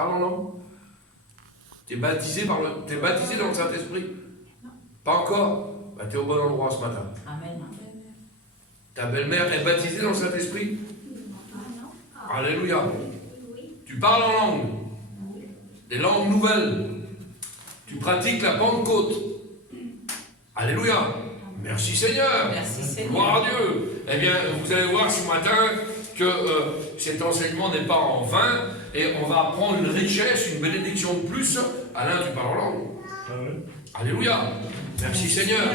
parles en langue? Tu es baptisé dans le Saint-Esprit? Non. Pas encore? Ben, tu es au bon endroit ce matin. Amen. Ta belle-mère est baptisée dans le Saint-Esprit? Alléluia. Tu parles en langue. Des langues nouvelles. Tu pratiques la Pentecôte. Alléluia. Merci Seigneur. Merci Seigneur. Gloire à Dieu. Eh bien, vous allez voir ce matin que cet enseignement n'est pas en vain et on va apprendre une richesse, une bénédiction de plus. Alain, tu parles en langue. Alléluia. Merci Seigneur.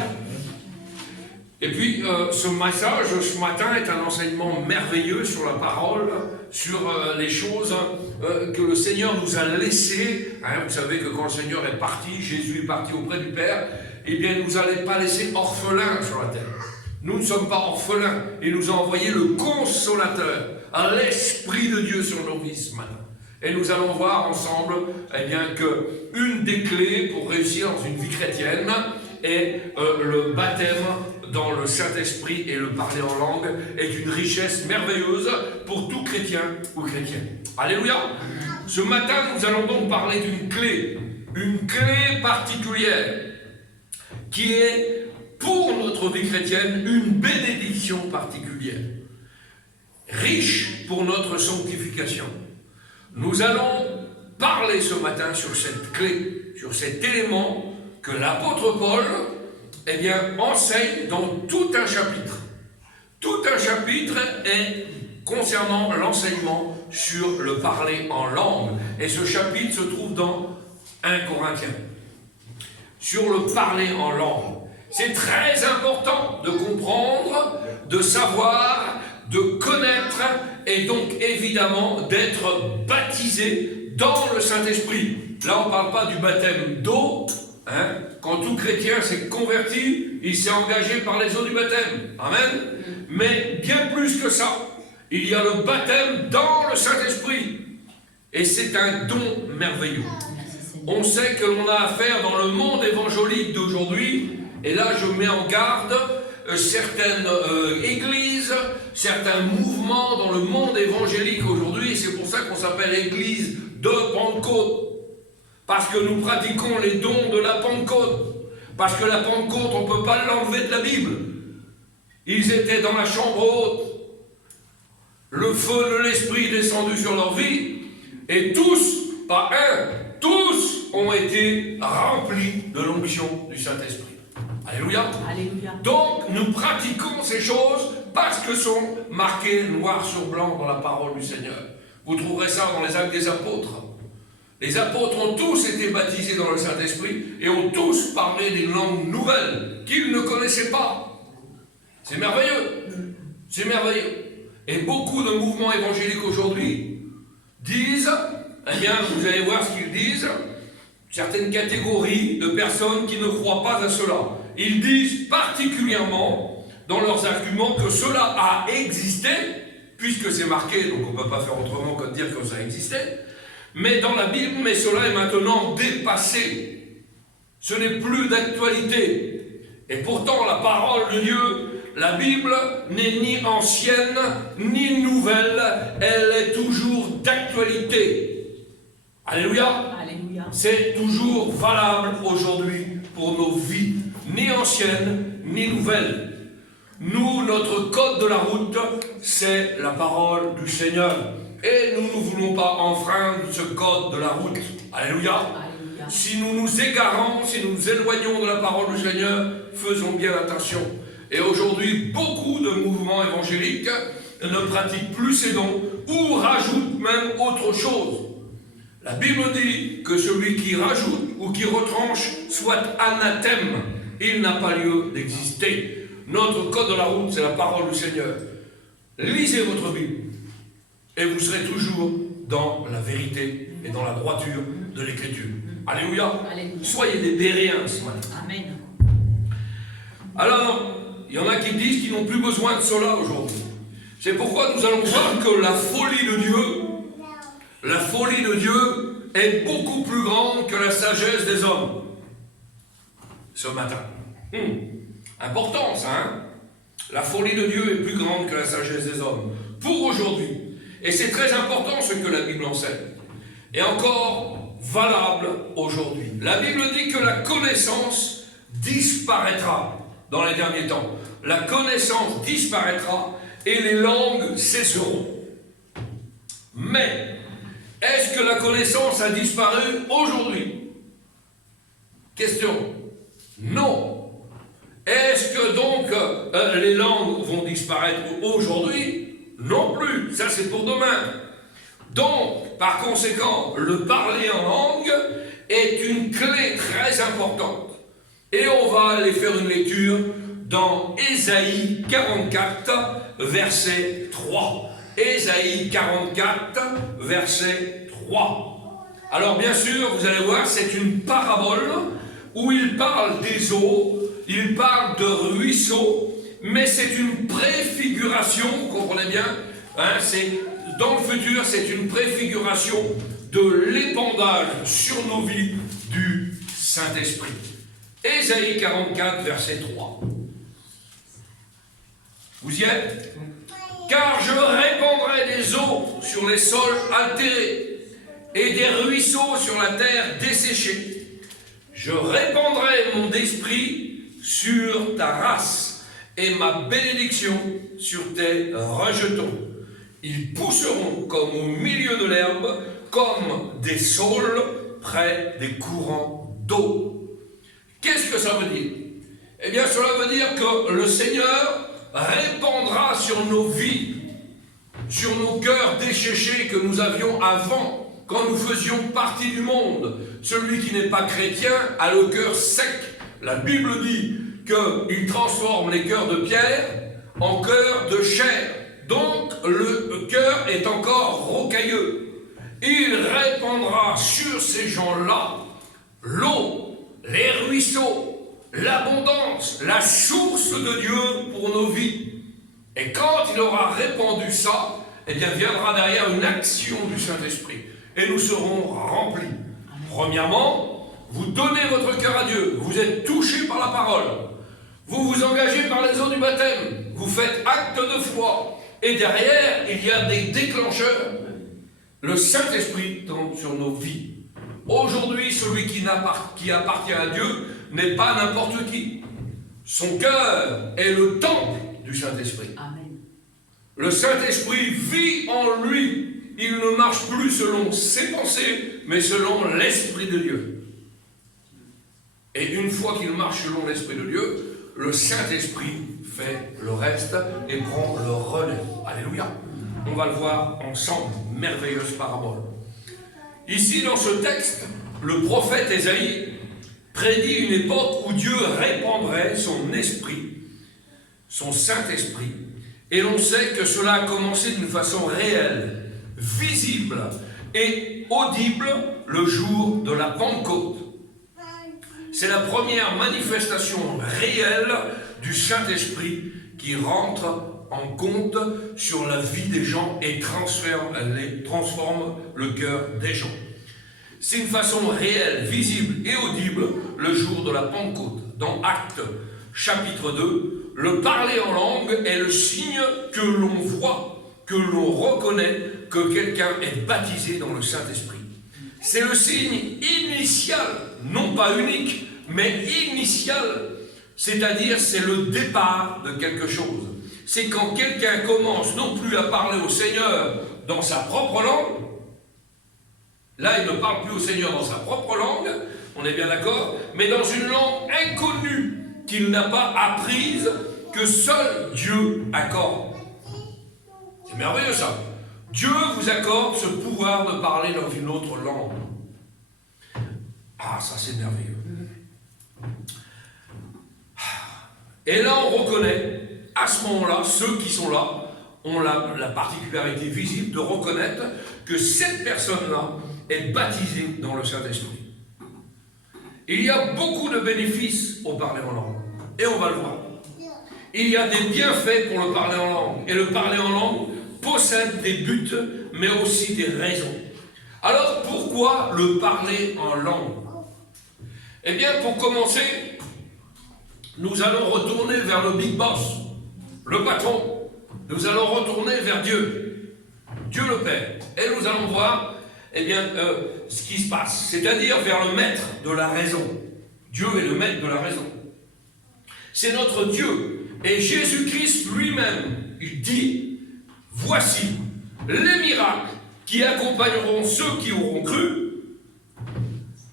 Et puis, ce message, ce matin, est un enseignement merveilleux sur la parole, sur les choses que le Seigneur nous a laissées. Hein, vous savez que quand le Seigneur est parti, Jésus est parti auprès du Père, eh bien, il ne nous a pas laissés orphelins sur la terre. Nous ne sommes pas orphelins. Il nous a envoyé le Consolateur, à l'Esprit de Dieu sur nos vies ce matin. Et nous allons voir ensemble eh bien, qu'une des clés pour réussir dans une vie chrétienne est le baptême dans le Saint-Esprit et le parler en langue est une richesse merveilleuse pour tout chrétien ou chrétienne. Alléluia. Ce matin, nous allons donc parler d'une clé, une clé particulière qui est pour notre vie chrétienne une bénédiction particulière, riche pour notre sanctification. Nous allons parler ce matin sur cette clé, sur cet élément que l'apôtre Paul eh bien, enseigne dans tout un chapitre. Tout un chapitre est concernant l'enseignement sur le parler en langue. Et ce chapitre se trouve dans 1 Corinthiens. Sur le parler en langue. C'est très important de comprendre, de savoir, de connaître et donc évidemment d'être baptisé dans le Saint-Esprit. Là, on ne parle pas du baptême d'eau. Hein? Quand tout chrétien s'est converti, il s'est engagé par les eaux du baptême. Amen. Mais bien plus que ça, il y a le baptême dans le Saint-Esprit. Et c'est un don merveilleux. On sait que l'on a affaire dans le monde évangélique d'aujourd'hui, et là je mets en garde certaines églises, certains mouvements dans le monde évangélique aujourd'hui, et c'est pour ça qu'on s'appelle Église de Pentecôte. Parce que nous pratiquons les dons de la Pentecôte. Parce que la Pentecôte, on ne peut pas l'enlever de la Bible. Ils étaient dans la chambre haute. Le feu de l'Esprit est descendu sur leur vie. Et tous, pas un, tous ont été remplis de l'onction du Saint-Esprit. Alléluia. Alléluia. Donc, nous pratiquons ces choses parce que sont marquées noir sur blanc dans la parole du Seigneur. Vous trouverez ça dans les Actes des Apôtres. Les apôtres ont tous été baptisés dans le Saint-Esprit et ont tous parlé des langues nouvelles qu'ils ne connaissaient pas. C'est merveilleux. C'est merveilleux. Et beaucoup de mouvements évangéliques aujourd'hui disent, eh bien, vous allez voir ce qu'ils disent, certaines catégories de personnes qui ne croient pas à cela. Ils disent particulièrement dans leurs arguments que cela a existé, puisque c'est marqué, donc on ne peut pas faire autrement que de dire que ça existait. Mais dans la Bible, mais cela est maintenant dépassé. Ce n'est plus d'actualité. Et pourtant, la parole de Dieu, la Bible, n'est ni ancienne, ni nouvelle. Elle est toujours d'actualité. Alléluia. Alléluia. C'est toujours valable aujourd'hui pour nos vies. Ni ancienne, ni nouvelle. Nous, notre code de la route, c'est la parole du Seigneur. Et nous ne voulons pas enfreindre ce code de la route. Alléluia. Alléluia. Si nous nous égarons, si nous nous éloignons de la parole du Seigneur, faisons bien attention. Et aujourd'hui, beaucoup de mouvements évangéliques ne pratiquent plus ces dons ou rajoutent même autre chose. La Bible dit que celui qui rajoute ou qui retranche soit anathème. Il n'a pas lieu d'exister. Notre code de la route, c'est la parole du Seigneur. Lisez votre Bible. Et vous serez toujours dans la vérité et dans la droiture de l'Écriture. Alléluia. Alléluia. Soyez des Béréens ce matin. Amen. Alors, il y en a qui disent qu'ils n'ont plus besoin de cela aujourd'hui. C'est pourquoi nous allons voir que la folie de Dieu est beaucoup plus grande que la sagesse des hommes. Ce matin. Important ça, hein? La folie de Dieu est plus grande que la sagesse des hommes. Pour aujourd'hui. Et c'est très important ce que la Bible enseigne. est encore valable aujourd'hui. La Bible dit que la connaissance disparaîtra dans les derniers temps. La connaissance disparaîtra et les langues cesseront. Mais, est-ce que la connaissance a disparu aujourd'hui? Question. Non. Est-ce que donc les langues vont disparaître aujourd'hui? Non plus. Ça, c'est pour demain. Donc, par conséquent, le parler en langue est une clé très importante. Et on va aller faire une lecture dans Ésaïe 44, verset 3. Ésaïe 44, verset 3. Alors bien sûr, vous allez voir, c'est une parabole où il parle des eaux, il parle de ruisseaux, mais c'est une préfiguration, vous comprenez bien, hein, dans le futur, c'est une préfiguration de l'épandage sur nos vies du Saint-Esprit. Ésaïe 44, verset 3. Vous y êtes? Car je répandrai des eaux sur les sols altérés et des ruisseaux sur la terre desséchée. Je répandrai mon esprit sur ta race et ma bénédiction sur tes rejetons. Ils pousseront comme au milieu de l'herbe, comme des saules près des courants d'eau. Qu'est-ce que ça veut dire? Eh bien, cela veut dire que le Seigneur répandra sur nos vies, sur nos cœurs desséchés que nous avions avant, quand nous faisions partie du monde. Celui qui n'est pas chrétien a le cœur sec. La Bible dit qu'il transforme les cœurs de pierre en cœurs de chair. Donc le cœur est encore rocailleux. Il répandra sur ces gens-là l'eau, les ruisseaux, l'abondance, la source de Dieu pour nos vies. Et quand il aura répandu ça, eh bien viendra derrière une action du Saint-Esprit. Et nous serons remplis. Premièrement, vous donnez votre cœur à Dieu. Vous êtes touchés par la parole. Vous vous engagez par les eaux du baptême. Vous faites acte de foi. Et derrière, il y a des déclencheurs. Le Saint-Esprit tombe sur nos vies. Aujourd'hui, celui qui appartient à Dieu n'est pas n'importe qui. Son cœur est le temple du Saint-Esprit. Amen. Le Saint-Esprit vit en lui. Il ne marche plus selon ses pensées, mais selon l'Esprit de Dieu. Et une fois qu'il marche selon l'Esprit de Dieu, le Saint-Esprit fait le reste et prend le relais. Alléluia. On va le voir ensemble. Merveilleuse parabole. Ici, dans ce texte, le prophète Ésaïe prédit une époque où Dieu répandrait son esprit, son Saint-Esprit. Et l'on sait que cela a commencé d'une façon réelle, visible et audible le jour de la Pentecôte. C'est la première manifestation réelle du Saint-Esprit qui rentre en compte sur la vie des gens et transforme le cœur des gens. C'est une façon réelle, visible et audible le jour de la Pentecôte. Dans Actes chapitre 2, le parler en langue est le signe que l'on voit, que l'on reconnaît que quelqu'un est baptisé dans le Saint-Esprit. C'est le signe initial, non pas unique, mais initial, c'est-à-dire c'est le départ de quelque chose. C'est quand quelqu'un commence non plus à parler au Seigneur dans sa propre langue, là il ne parle plus au Seigneur dans sa propre langue, on est bien d'accord, mais dans une langue inconnue qu'il n'a pas apprise, que seul Dieu accorde. C'est merveilleux ça. Dieu vous accorde ce pouvoir de parler dans une autre langue. Ah, ça c'est merveilleux. Et là on reconnaît, à ce moment-là, ceux qui sont là ont la particularité visible de reconnaître que cette personne-là est baptisée dans le Saint-Esprit. Il y a beaucoup de bénéfices au parler en langue. Et on va le voir. Il y a des bienfaits pour le parler en langue. Et le parler en langue possède des buts, mais aussi des raisons. Alors, pourquoi le parler en langue? Eh bien, pour commencer, nous allons retourner vers le Big Boss, le patron. Nous allons retourner vers Dieu, Dieu le Père. Et nous allons voir eh bien, ce qui se passe, c'est-à-dire vers le maître de la raison. Dieu est le maître de la raison. C'est notre Dieu. Et Jésus-Christ lui-même, il dit, voici les miracles qui accompagneront ceux qui auront cru.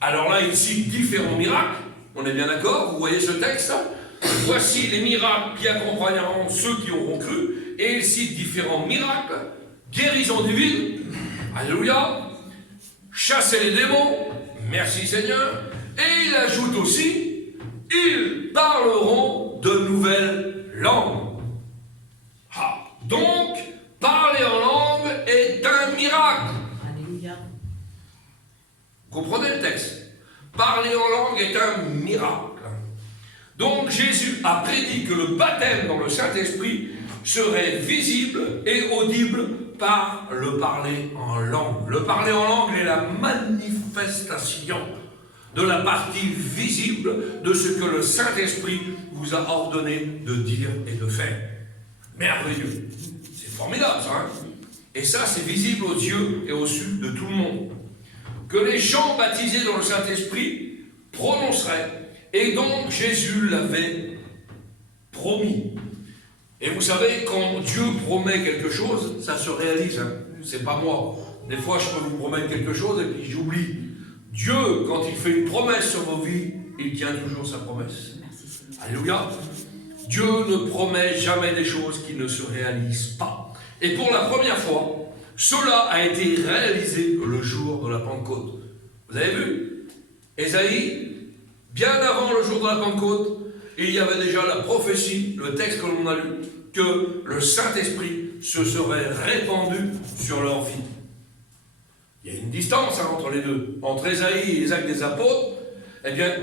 Alors là, il cite différents miracles. On est bien d'accord? Vous voyez ce texte? Voici les miracles qui accompagneront ceux qui auront cru. Et il cite différents miracles. Guérison divine. Alléluia. Chasser les démons. Merci Seigneur. Et il ajoute aussi, ils parleront de nouvelles langues. Ah, donc, parler en langue est un miracle. Alléluia. Vous comprenez le texte? Parler en langue est un miracle. Donc Jésus a prédit que le baptême dans le Saint-Esprit serait visible et audible par le parler en langue. Le parler en langue est la manifestation de la partie visible de ce que le Saint-Esprit vous a ordonné de dire et de faire. Merveilleux. C'est formidable ça, hein? Et ça, c'est visible aux yeux et aux yeux de tout le monde. Que les gens baptisés dans le Saint-Esprit prononceraient. Et donc, Jésus l'avait promis. Et vous savez, quand Dieu promet quelque chose, ça se réalise. Hein? C'est pas moi. Des fois, je peux vous promettre quelque chose et puis j'oublie. Dieu, quand il fait une promesse sur vos vies, il tient toujours sa promesse. Alléluia. Dieu ne promet jamais des choses qui ne se réalisent pas. Et pour la première fois, cela a été réalisé le jour de la Pentecôte. Vous avez vu? Ésaïe, bien avant le jour de la Pentecôte, il y avait déjà la prophétie, le texte que l'on a lu, que le Saint-Esprit se serait répandu sur leur vie. Il y a une distance entre les deux. Entre Ésaïe et les Actes des Apôtres, eh bien,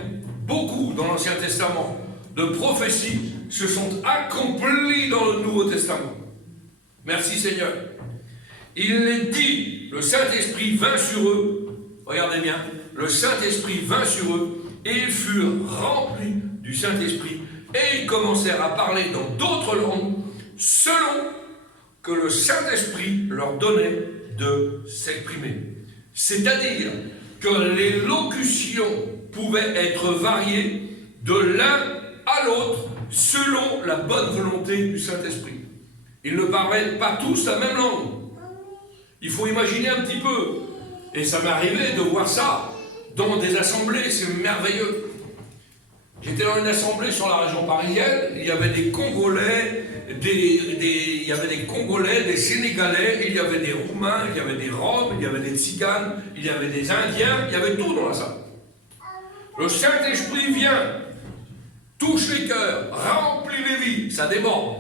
beaucoup dans l'Ancien Testament de prophéties se sont accomplies dans le Nouveau Testament. Merci Seigneur. Il est dit, le Saint-Esprit vint sur eux, regardez bien, le Saint-Esprit vint sur eux, et ils furent remplis du Saint-Esprit, et ils commencèrent à parler dans d'autres langues, selon que le Saint-Esprit leur donnait de s'exprimer. C'est-à-dire que les locutions pouvaient être variées de l'un à l'autre, selon la bonne volonté du Saint-Esprit. Ils ne parlaient pas tous la même langue. Il faut imaginer un petit peu. Et ça m'est arrivé de voir ça dans des assemblées, c'est merveilleux. J'étais dans une assemblée sur la région parisienne, il y avait des Congolais, il y avait des Congolais, des Sénégalais, il y avait des Roumains, il y avait des Roms, il y avait des Tziganes, il y avait des Indiens, il y avait tout dans la salle. Le Saint-Esprit vient, touche les cœurs, remplit les vies, ça déborde.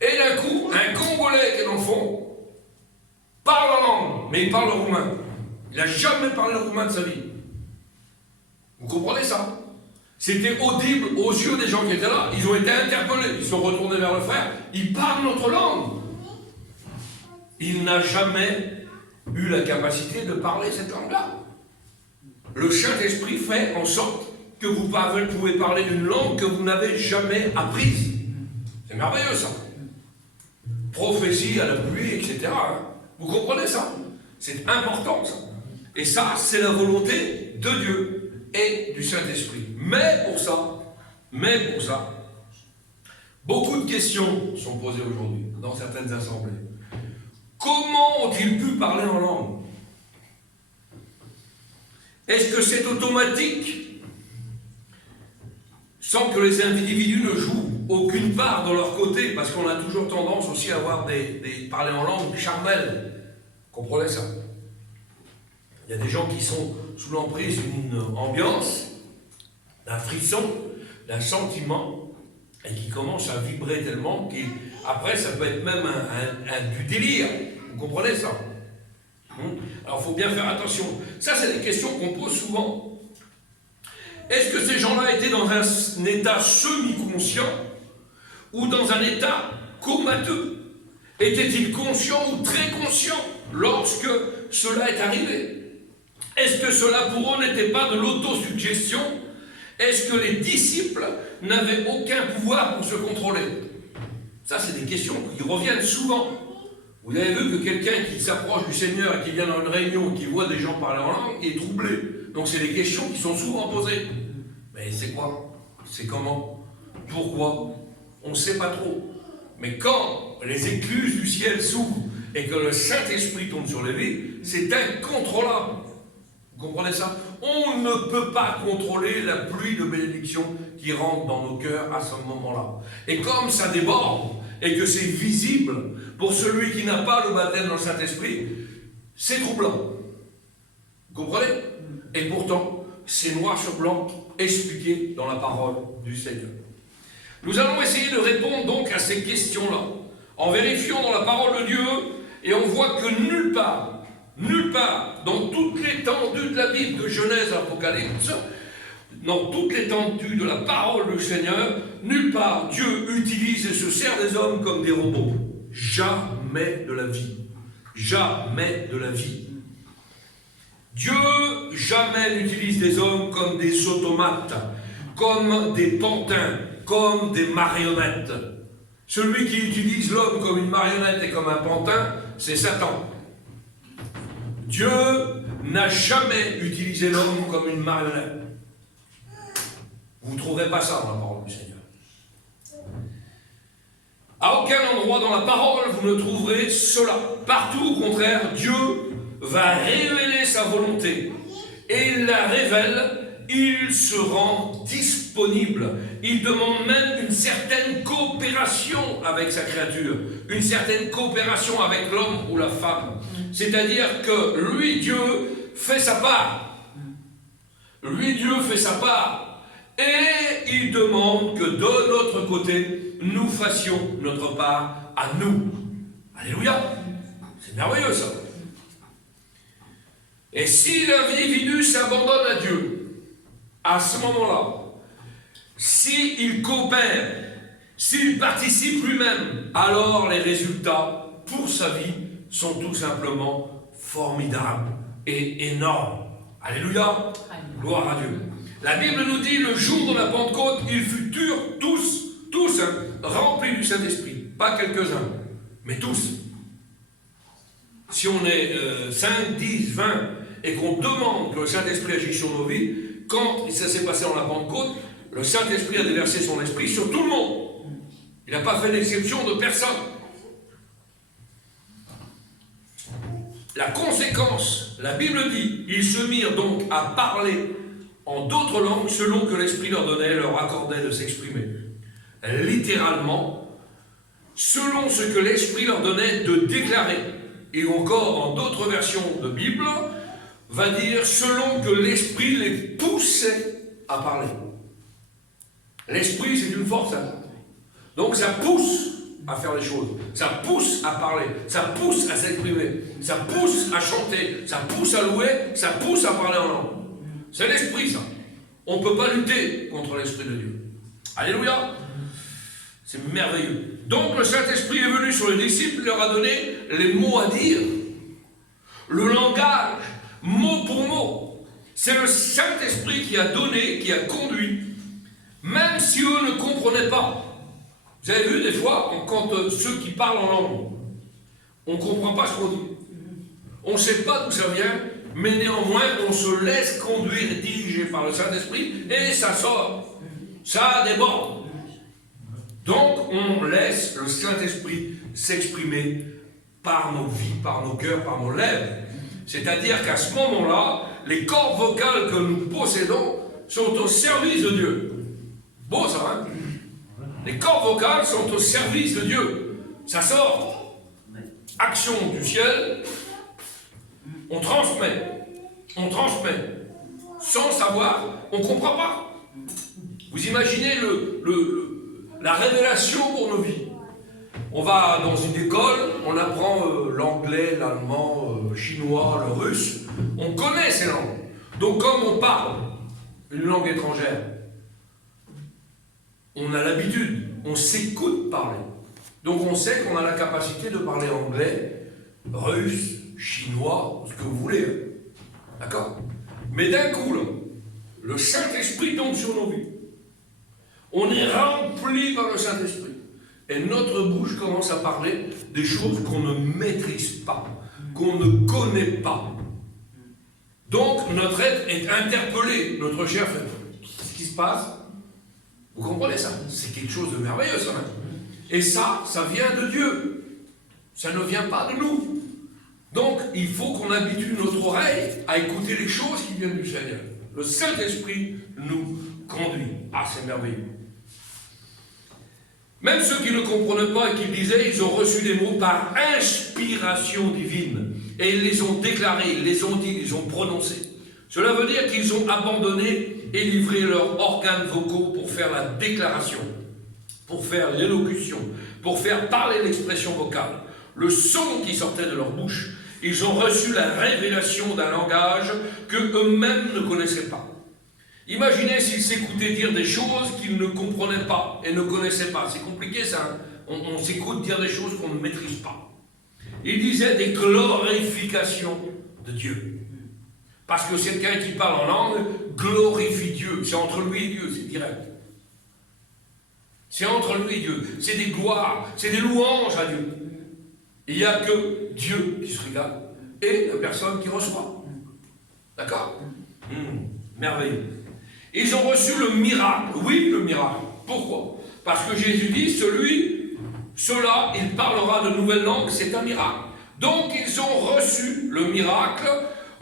Et d'un coup, un Congolais qui est dans le fond parle en langue, mais il parle le roumain. Il n'a jamais parlé le roumain de sa vie. Vous comprenez ça? C'était audible aux yeux des gens qui étaient là. Ils ont été interpellés. Ils sont retournés vers le frère. Il parle notre langue. Il n'a jamais eu la capacité de parler cette langue-là. Le Saint-Esprit fait en sorte que vous pouvez parler une langue que vous n'avez jamais apprise. C'est merveilleux ça. Prophétie à la pluie, etc. Hein. Vous comprenez ça? C'est important ça. Et ça, c'est la volonté de Dieu et du Saint-Esprit. Mais pour ça, beaucoup de questions sont posées aujourd'hui dans certaines assemblées. Comment ont-ils pu parler en langue? Est-ce que c'est automatique sans que les individus ne jouent aucune part de leur côté? Parce qu'on a toujours tendance aussi à avoir des parler en langue charnelle. Comprenez ça? Il y a des gens qui sont sous l'emprise d'une ambiance, d'un frisson, d'un sentiment, et qui commencent à vibrer tellement qu'après ça peut être même du délire. Vous comprenez ça? Alors il faut bien faire attention. Ça, c'est des questions qu'on pose souvent. Est-ce que ces gens-là étaient dans un état semi-conscient ou dans un état comateux? Étaient-ils conscients ou très conscients lorsque cela est arrivé? Est-ce que cela pour eux n'était pas de l'autosuggestion? Est-ce que les disciples n'avaient aucun pouvoir pour se contrôler? Ça, c'est des questions qui reviennent souvent. Vous avez vu que quelqu'un qui s'approche du Seigneur et qui vient dans une réunion et qui voit des gens parler en langue est troublé. Donc c'est des questions qui sont souvent posées. Mais c'est quoi? C'est comment? Pourquoi? On ne sait pas trop. Mais quand les écluses du ciel s'ouvrent et que le Saint-Esprit tombe sur les vies, c'est incontrôlable. Vous comprenez ça? On ne peut pas contrôler la pluie de bénédiction qui rentre dans nos cœurs à ce moment-là. Et comme ça déborde et que c'est visible pour celui qui n'a pas le baptême dans le Saint-Esprit, c'est troublant. Vous comprenez? Et pourtant, c'est noir sur blanc expliqué dans la parole du Seigneur. Nous allons essayer de répondre donc à ces questions-là en vérifiant dans la parole de Dieu, et on voit que nulle part, dans toute l'étendue de la Bible, de Genèse à Apocalypse, dans toute l'étendue de la parole du Seigneur, nulle part Dieu utilise et se sert des hommes comme des robots. Jamais de la vie. Jamais de la vie. Dieu jamais n'utilise des hommes comme des automates, comme des pantins, comme des marionnettes. Celui qui utilise l'homme comme une marionnette et comme un pantin, c'est Satan. Dieu n'a jamais utilisé l'homme comme une marionnette. Vous ne trouverez pas ça dans la parole du Seigneur. À aucun endroit dans la parole, vous ne trouverez cela. Partout, au contraire, Dieu va révéler sa volonté. Et il la révèle, il se rend disponible. Il demande même une certaine coopération avec sa créature, une certaine coopération avec l'homme ou la femme. C'est-à-dire que lui, Dieu, fait sa part. Lui, Dieu, fait sa part. Et il demande que de notre côté, nous fassions notre part à nous. Alléluia! C'est merveilleux ça. Et si l'individu s'abandonne à Dieu, à ce moment-là, s'il coopère, s'il participe lui-même, alors les résultats pour sa vie sont tout simplement formidables et énormes. Alléluia! Gloire à Dieu. La Bible nous dit, le jour de la Pentecôte, ils furent tous remplis du Saint-Esprit. Pas quelques-uns, mais tous. Si on est 5, 10, 20, et qu'on demande que le Saint-Esprit agisse sur nos vies, quand ça s'est passé dans la Pentecôte, le Saint-Esprit a déversé son esprit sur tout le monde. Il n'a pas fait d'exception de personne. La conséquence, la Bible dit, ils se mirent donc à parler en d'autres langues selon que l'Esprit leur donnait, leur accordait de s'exprimer. Littéralement, selon ce que l'Esprit leur donnait de déclarer. Et encore, en d'autres versions de Bible, va dire selon que l'Esprit les poussait à parler. L'Esprit, c'est une force. Hein. Donc ça pousse à faire les choses. Ça pousse à parler. Ça pousse à s'exprimer. Ça pousse à chanter. Ça pousse à louer. Ça pousse à parler en langue. C'est l'Esprit, ça. On ne peut pas lutter contre l'Esprit de Dieu. Alléluia. C'est merveilleux. Donc le Saint-Esprit est venu sur les disciples, il leur a donné les mots à dire. Le langage, mot pour mot. C'est le Saint-Esprit qui a donné, qui a conduit, même si eux ne comprenaient pas. Vous avez vu des fois, quand ceux qui parlent en langue, on ne comprend pas ce qu'on dit. On ne sait pas d'où ça vient, mais néanmoins, on se laisse conduire et diriger par le Saint-Esprit, et ça sort. Ça déborde. Donc, on laisse le Saint-Esprit s'exprimer par nos vies, par nos cœurs, par nos lèvres. C'est-à-dire qu'à ce moment-là, les cordes vocales que nous possédons sont au service de Dieu. Beau ça, hein? Les cordes vocales sont au service de Dieu. Ça sort. Action du ciel. On transmet. On transmet. Sans savoir, on ne comprend pas. Vous imaginez la révélation pour nos vies. On va dans une école, on apprend l'anglais, l'allemand, le chinois, le russe. On connaît ces langues. Donc comme on parle une langue étrangère, on a l'habitude, on s'écoute parler. Donc on sait qu'on a la capacité de parler anglais, russe, chinois, ce que vous voulez. D'accord? Mais d'un coup, là, le Saint-Esprit tombe sur nos vies. On est rempli par le Saint-Esprit. et notre bouche commence à parler des choses qu'on ne maîtrise pas, qu'on ne connaît pas. Donc notre être est interpellé, notre chair fait « Qu'est-ce qui se passe ?» Vous comprenez ça? C'est quelque chose de merveilleux ça. Et ça vient de Dieu. Ça ne vient pas de nous. Donc il faut qu'on habitue notre oreille à écouter les choses qui viennent du Seigneur. Le Saint-Esprit nous conduit. Ah, c'est merveilleux. Même ceux qui ne comprenaient pas et qui disaient, ils ont reçu des mots par inspiration divine. Et ils les ont déclarés, ils les ont dit, ils ont prononcés. Cela veut dire qu'ils ont abandonné et livré leurs organes vocaux pour faire la déclaration, pour faire l'élocution, pour faire parler l'expression vocale. Le son qui sortait de leur bouche, ils ont reçu la révélation d'un langage que eux-mêmes ne connaissaient pas. Imaginez s'ils s'écoutaient dire des choses qu'ils ne comprenaient pas et ne connaissaient pas. C'est compliqué ça, hein. On s'écoute dire des choses qu'on ne maîtrise pas. Ils disaient des glorifications de Dieu. Parce que quelqu'un qui parle en langue glorifie Dieu. C'est entre lui et Dieu, c'est direct. C'est entre lui et Dieu. C'est des gloires, c'est des louanges à Dieu. Il n'y a que Dieu qui se regarde et la personne qui reçoit. D'accord? Merveilleux. Ils ont reçu le miracle. Oui, le miracle. Pourquoi? Parce que Jésus dit, cela, il parlera de nouvelles langues, c'est un miracle. Donc, ils ont reçu le miracle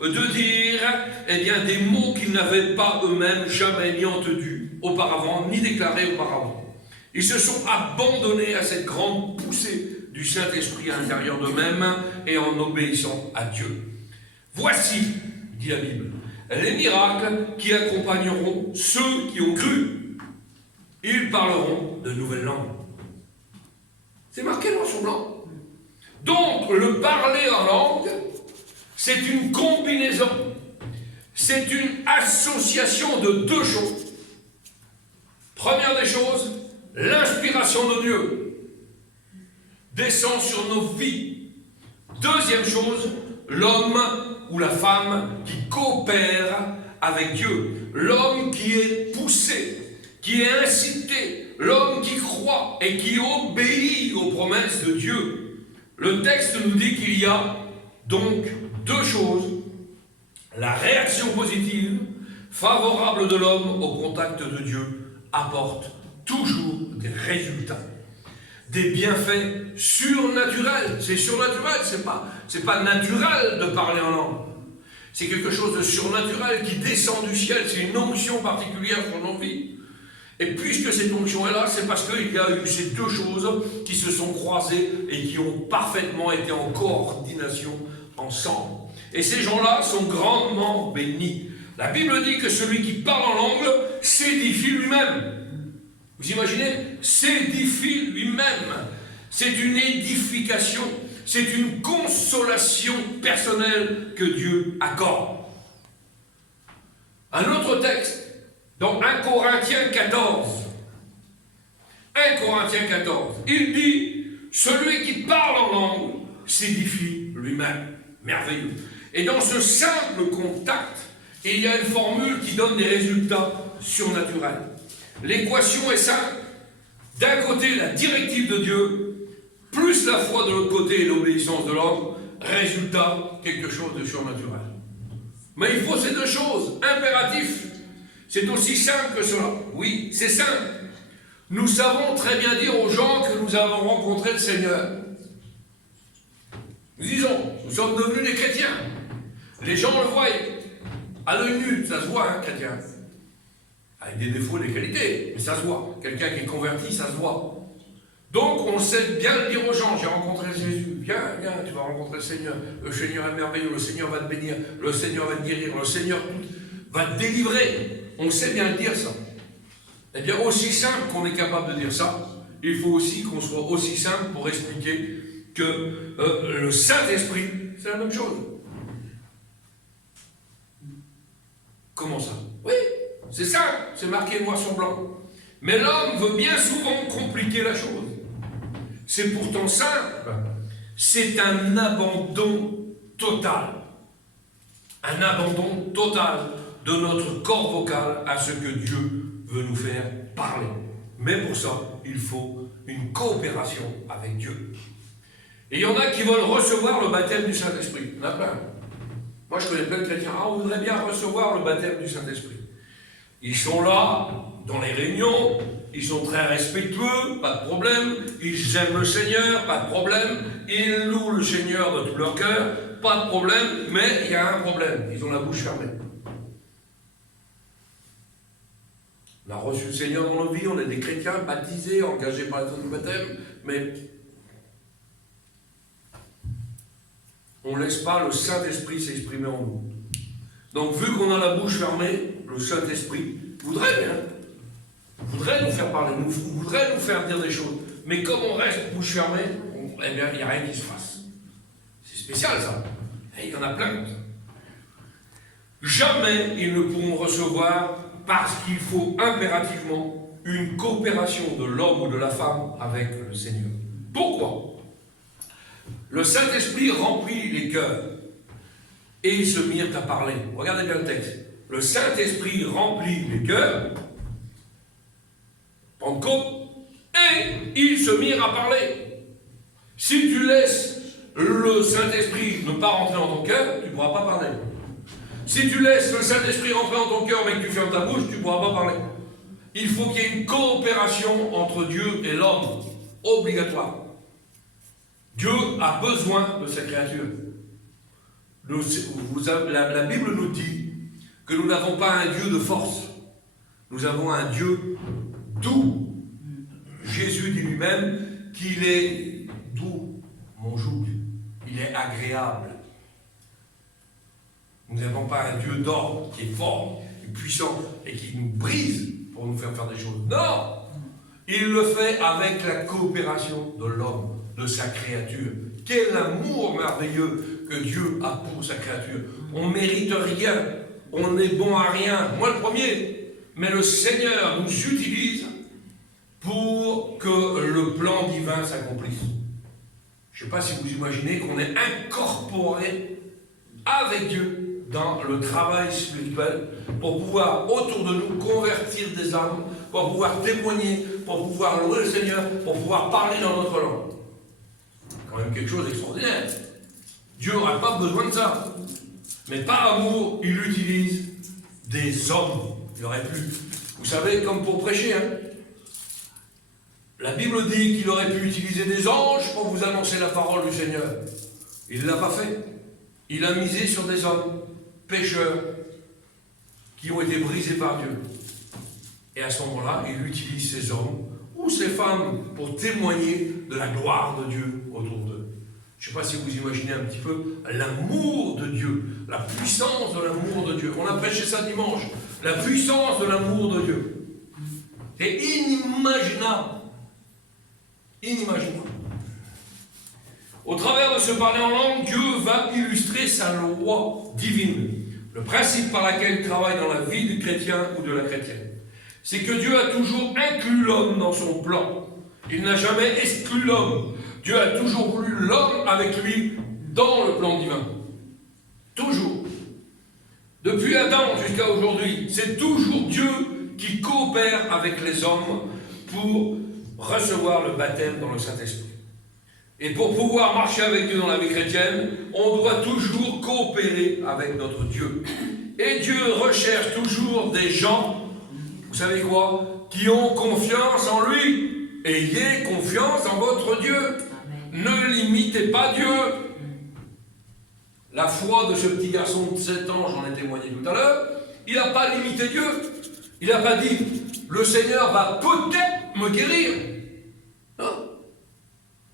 de dire, eh bien, des mots qu'ils n'avaient pas eux-mêmes jamais ni entendus auparavant, ni déclarés auparavant. Ils se sont abandonnés à cette grande poussée du Saint-Esprit à l'intérieur d'eux-mêmes et en obéissant à Dieu. Voici, dit la Bible, les miracles qui accompagneront ceux qui ont cru. Ils parleront de nouvelles langues. C'est marqué noir sur blanc. Donc, le parler en langue, c'est une combinaison. C'est une association de deux choses. Première des choses, l'inspiration de Dieu descend sur nos vies. Deuxième chose, l'homme ou la femme qui coopère avec Dieu. L'homme qui est poussé, qui est incité, l'homme qui croit et qui obéit aux promesses de Dieu. Le texte nous dit qu'il y a donc deux choses. La réaction positive, favorable de l'homme au contact de Dieu, apporte toujours des résultats. Des bienfaits surnaturels. C'est surnaturel, c'est pas naturel de parler en langue. C'est quelque chose de surnaturel qui descend du ciel, c'est une onction particulière sur nos vies. Et puisque cette onction est là, c'est parce qu'il y a eu ces deux choses qui se sont croisées et qui ont parfaitement été en coordination ensemble. Et ces gens-là sont grandement bénis. La Bible dit que celui qui parle en langue s'édifie lui-même. Vous imaginez? S'édifie lui-même. C'est une édification, c'est une consolation personnelle que Dieu accorde. Un autre texte, dans 1 Corinthiens 14. 1 Corinthiens 14, il dit, celui qui parle en langue s'édifie lui-même. Merveilleux. Et dans ce simple contact, il y a une formule qui donne des résultats surnaturels. L'équation est simple. D'un côté, la directive de Dieu, plus la foi de l'autre côté et l'obéissance de l'homme, résultat, quelque chose de surnaturel. Mais il faut ces deux choses, impératif. C'est aussi simple que cela. Oui, c'est simple. Nous savons très bien dire aux gens que nous avons rencontré le Seigneur. Nous disons, nous sommes devenus des chrétiens. Les gens le voient. À l'œil nu, ça se voit, un chrétien. Avec des défauts et des qualités, mais ça se voit. Quelqu'un qui est converti, ça se voit. Donc, on sait bien le dire aux gens, j'ai rencontré Jésus, viens, tu vas rencontrer le Seigneur est merveilleux, le Seigneur va te bénir, le Seigneur va te guérir, le Seigneur va te délivrer. On sait bien le dire ça. Eh bien, aussi simple qu'on est capable de dire ça, il faut aussi qu'on soit aussi simple pour expliquer que le Saint-Esprit, c'est la même chose. Comment ça? Oui, c'est simple, c'est marqué noir sur blanc. Mais l'homme veut bien souvent compliquer la chose. C'est pourtant simple. C'est un abandon total. Un abandon total de notre corps vocal à ce que Dieu veut nous faire parler. Mais pour ça, il faut une coopération avec Dieu. Et il y en a qui veulent recevoir le baptême du Saint-Esprit. Il y en a plein. Moi, je connais plein de chrétiens. Ah, on voudrait bien recevoir le baptême du Saint-Esprit. Ils sont là, dans les réunions, ils sont très respectueux, pas de problème. Ils aiment le Seigneur, pas de problème. Ils louent le Seigneur de tout leur cœur, pas de problème. Mais il y a un problème, ils ont la bouche fermée. On a reçu le Seigneur dans nos vies, on est des chrétiens baptisés, engagés par la du baptême, mais on ne laisse pas le Saint-Esprit s'exprimer en nous. Donc, vu qu'on a la bouche fermée, le Saint-Esprit voudrait nous faire parler, voudrait nous faire dire des choses. Mais comme on reste bouche fermée, eh bien, il n'y a rien qui se fasse. C'est spécial, ça. Et il y en a plein. Jamais ils ne pourront recevoir, parce qu'il faut impérativement une coopération de l'homme ou de la femme avec le Seigneur. Pourquoi? Le Saint-Esprit remplit les cœurs et ils se mirent à parler. Regardez bien le texte. Le Saint-Esprit remplit les cœurs, Pentecôte, et ils se mirent à parler. Si tu laisses le Saint-Esprit ne pas rentrer dans ton cœur, tu ne pourras pas parler. Si tu laisses le Saint-Esprit rentrer dans ton cœur mais que tu fermes ta bouche, tu ne pourras pas parler. Il faut qu'il y ait une coopération entre Dieu et l'homme, obligatoire. Dieu a besoin de sa créature. La Bible nous dit que nous n'avons pas un Dieu de force. Nous avons un Dieu doux. Jésus dit lui-même qu'il est doux, mon joug. Il est agréable. Nous n'avons pas un Dieu d'ordre qui est fort, qui est puissant et qui nous brise pour nous faire des choses. Non! Il le fait avec la coopération de l'homme, de sa créature. Quel amour merveilleux que Dieu a pour sa créature. On ne mérite rien, on n'est bon à rien, moi le premier. Mais le Seigneur nous utilise pour que le plan divin s'accomplisse. Je ne sais pas si vous imaginez qu'on est incorporé avec Dieu dans le travail spirituel pour pouvoir autour de nous convertir des âmes, pour pouvoir témoigner, pour pouvoir louer le Seigneur, pour pouvoir parler dans notre langue. C'est quand même quelque chose d'extraordinaire. Dieu n'aura pas besoin de ça. Mais par amour, il utilise des hommes. Il aurait pu, vous savez, comme pour prêcher, hein. La Bible dit qu'il aurait pu utiliser des anges pour vous annoncer la parole du Seigneur. Il ne l'a pas fait. Il a misé sur des hommes pécheurs qui ont été brisés par Dieu. Et à ce moment-là, il utilise ces hommes ou ces femmes pour témoigner de la gloire de Dieu autour d'eux. Je ne sais pas si vous imaginez un petit peu l'amour de Dieu, la puissance de l'amour de Dieu. On a prêché ça dimanche. La puissance de l'amour de Dieu. C'est inimaginable. Inimaginable. Au travers de ce parler en langue, Dieu va illustrer sa loi divine, le principe par lequel il travaille dans la vie du chrétien ou de la chrétienne. C'est que Dieu a toujours inclus l'homme dans son plan. Il n'a jamais exclu l'homme. Dieu a toujours voulu l'homme avec lui dans le plan divin. Toujours. Depuis Adam jusqu'à aujourd'hui, c'est toujours Dieu qui coopère avec les hommes pour recevoir le baptême dans le Saint-Esprit. Et pour pouvoir marcher avec Dieu dans la vie chrétienne, on doit toujours coopérer avec notre Dieu. Et Dieu recherche toujours des gens, vous savez quoi, qui ont confiance en lui. Ayez confiance en votre Dieu. Ne limitez pas Dieu. La foi de ce petit garçon de 7 ans, j'en ai témoigné tout à l'heure, il n'a pas limité Dieu. Il n'a pas dit, le Seigneur va peut-être me guérir. Non.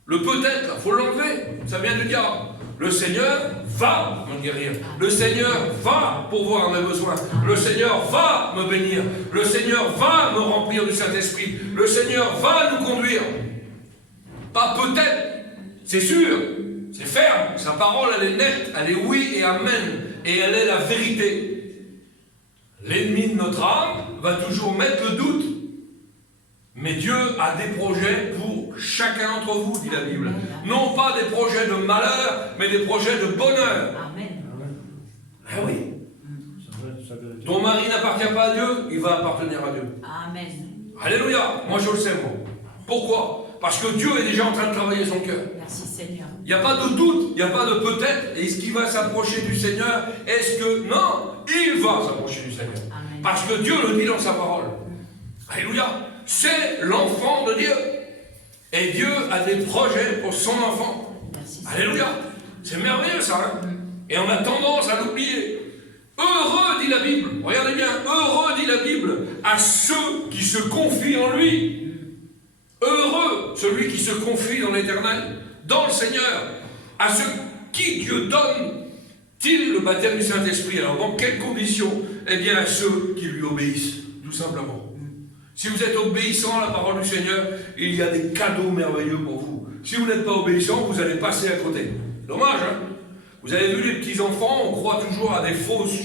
Le peut-être, il faut l'enlever, ça vient du diable. Le Seigneur va me guérir. Le Seigneur va pourvoir mes besoins. Le Seigneur va me bénir. Le Seigneur va me remplir du Saint-Esprit. Le Seigneur va nous conduire. Pas peut-être, c'est sûr, c'est ferme. Sa parole, elle est nette, elle est oui et amen. Et elle est la vérité. L'ennemi de notre âme va toujours mettre le doute. Mais Dieu a des projets pour chacun d'entre vous, dit la Bible. Non pas des projets de malheur, mais des projets de bonheur. Amen. Ah oui. Ton mari n'appartient pas à Dieu, il va appartenir à Dieu. Amen. Alléluia. Moi je le sais, moi. Pourquoi? Parce que Dieu est déjà en train de travailler son cœur. Merci Seigneur. Il n'y a pas de doute, il n'y a pas de peut-être. Est-ce qu'il va s'approcher du Seigneur? Est-ce que... Non, il va s'approcher du Seigneur. Amen. Parce que Dieu le dit dans sa parole. Alléluia. C'est l'enfant de Dieu. Et Dieu a des projets pour son enfant. Merci. Alléluia. C'est merveilleux ça. Hein? Et on a tendance à l'oublier. Heureux, dit la Bible. Regardez bien. Heureux, dit la Bible, à ceux qui se confient en lui. Heureux, celui qui se confie dans l'Éternel, dans le Seigneur. À ceux qui Dieu donne-t-il le baptême du Saint-Esprit. Alors dans quelles conditions? Eh bien à ceux qui lui obéissent, tout simplement. Si vous êtes obéissant à la parole du Seigneur, il y a des cadeaux merveilleux pour vous. Si vous n'êtes pas obéissant, vous allez passer à côté. Dommage, hein? Vous avez vu les petits-enfants, on croit toujours à des fausses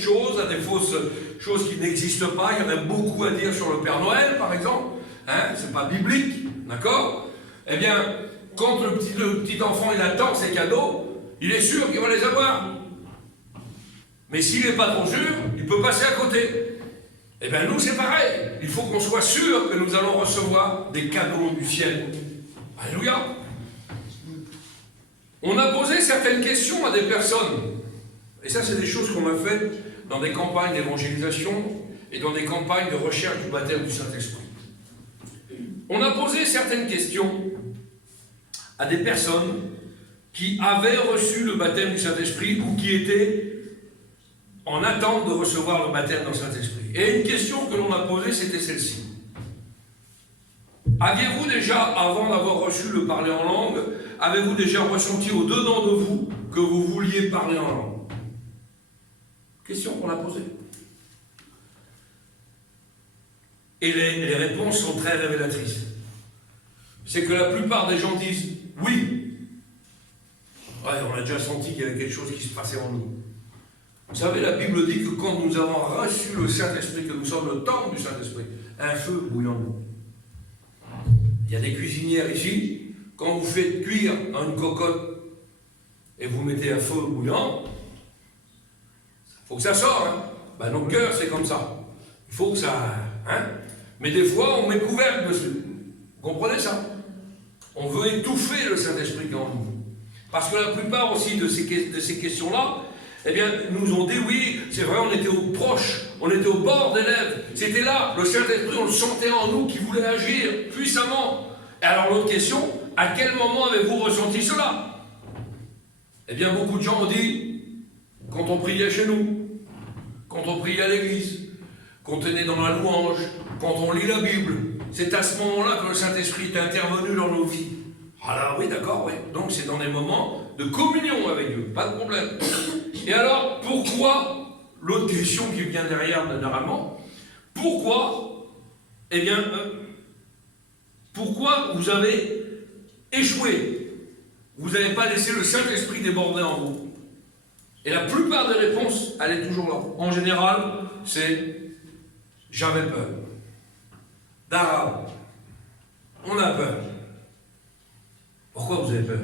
choses, qui n'existent pas. Il y aurait beaucoup à dire sur le Père Noël, par exemple. Hein? C'est pas biblique, d'accord? Eh bien, quand le petit enfant il attend ses cadeaux, il est sûr qu'il va les avoir. Mais s'il n'est pas trop sûr, il peut passer à côté. Eh bien nous c'est pareil, il faut qu'on soit sûr que nous allons recevoir des cadeaux du ciel. Alléluia. On a posé certaines questions à des personnes, et ça c'est des choses qu'on a faites dans des campagnes d'évangélisation et dans des campagnes de recherche du baptême du Saint-Esprit. On a posé certaines questions à des personnes qui avaient reçu le baptême du Saint-Esprit ou qui étaient en attente de recevoir le baptême dans le Saint-Esprit. Et une question que l'on a posée, c'était celle-ci. Aviez-vous déjà, avant d'avoir reçu le parler en langue, avez-vous déjà ressenti au-dedans de vous que vous vouliez parler en langue? Question qu'on a posée. Et les réponses sont très révélatrices. C'est que la plupart des gens disent oui. Ouais, on a déjà senti qu'il y avait quelque chose qui se passait en nous. Vous savez, la Bible dit que quand nous avons reçu le Saint-Esprit, que nous sommes le temple du Saint-Esprit, un feu bouillant en nous. Il y a des cuisinières ici, quand vous faites cuire dans une cocotte et vous mettez un feu bouillant, il faut que ça sorte. Hein? Ben, nos cœurs, c'est comme ça. Il faut que ça... Hein? Mais des fois, on met couvercle dessus. Vous comprenez ça? On veut étouffer le Saint-Esprit en nous. Parce que la plupart aussi de ces questions-là, eh bien, nous ont dit oui, c'est vrai, on était au proche, on était au bord des lèvres. C'était là, le Saint-Esprit, on le sentait en nous, qui voulait agir puissamment. Et alors l'autre question, à quel moment avez-vous ressenti cela? Eh bien, beaucoup de gens ont dit, quand on priait chez nous, quand on priait à l'église, quand on est dans la louange, quand on lit la Bible, c'est à ce moment-là que le Saint-Esprit est intervenu dans nos vies. Ah là, oui, d'accord, oui. Donc c'est dans des moments de communion avec Dieu, pas de problème. Et alors, pourquoi, l'autre question qui vient derrière, généralement, pourquoi, eh bien, pourquoi vous avez échoué? Vous n'avez pas laissé le Saint-Esprit déborder en vous? Et la plupart des réponses, elle est toujours là. En général, c'est « j'avais peur ». D'arabe, on a peur. Pourquoi vous avez peur?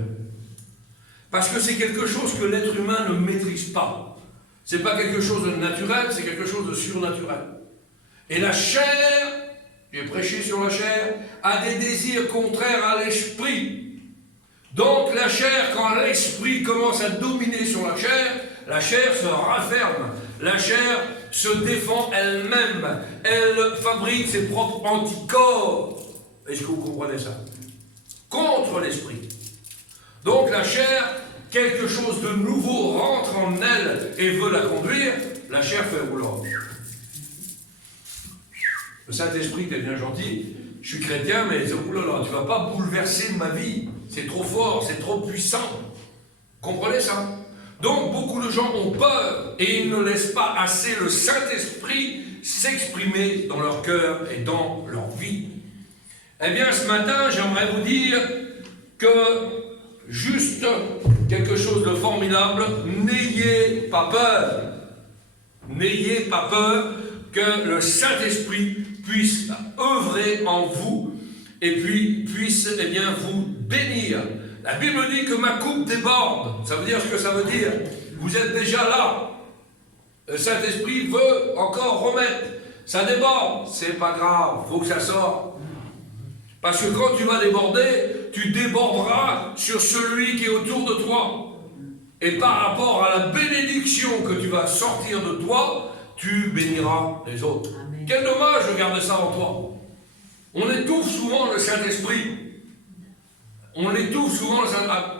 Parce que c'est quelque chose que l'être humain ne maîtrise pas. Ce n'est pas quelque chose de naturel, c'est quelque chose de surnaturel. Et la chair, j'ai prêché sur la chair, a des désirs contraires à l'esprit. Donc la chair, quand l'esprit commence à dominer sur la chair se rafferme. La chair se défend elle-même. Elle fabrique ses propres anticorps. Est-ce que vous comprenez ça? Contre l'esprit. Donc la chair, quelque chose de nouveau rentre en elle et veut la conduire, la chair fait roulant. Le Saint-Esprit est bien gentil, je suis chrétien, mais oulala, tu ne vas pas bouleverser ma vie, c'est trop fort, c'est trop puissant. Comprenez ça? Donc beaucoup de gens ont peur et ils ne laissent pas assez le Saint-Esprit s'exprimer dans leur cœur et dans leur vie. Eh bien ce matin, j'aimerais vous dire que juste quelque chose de formidable, n'ayez pas peur. N'ayez pas peur que le Saint-Esprit puisse œuvrer en vous et puis puisse vous bénir. La Bible dit que ma coupe déborde. Ça veut dire ce que ça veut dire. Vous êtes déjà là. Le Saint-Esprit veut encore remettre. Ça déborde. C'est pas grave. Il faut que ça sorte. Parce que quand tu vas déborder, tu déborderas sur celui qui est autour de toi. Et par rapport à la bénédiction que tu vas sortir de toi, tu béniras les autres. Amen. Quel dommage de garder ça en toi. On étouffe souvent le Saint-Esprit. On étouffe souvent le Saint-Esprit.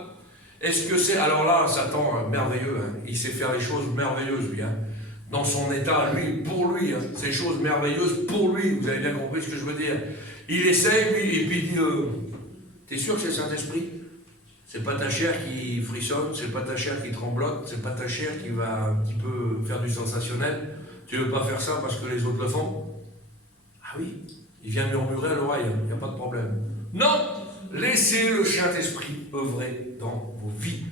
Est-ce que c'est... Alors là, Satan, merveilleux, hein. Il sait faire les choses merveilleuses, lui. Hein. Dans son état, lui, pour lui, hein. Ces choses merveilleuses pour lui. Vous avez bien compris ce que je veux dire. Il essaie, lui, et puis il dit, t'es sûr que c'est le Saint-Esprit? C'est pas ta chair qui frissonne, c'est pas ta chair qui tremblote, c'est pas ta chair qui va un petit peu faire du sensationnel. Tu veux pas faire ça parce que les autres le font? Ah oui, il vient murmurer à l'oreille, il n'y a pas de problème. Non! Laissez le Saint-Esprit œuvrer dans vos vies.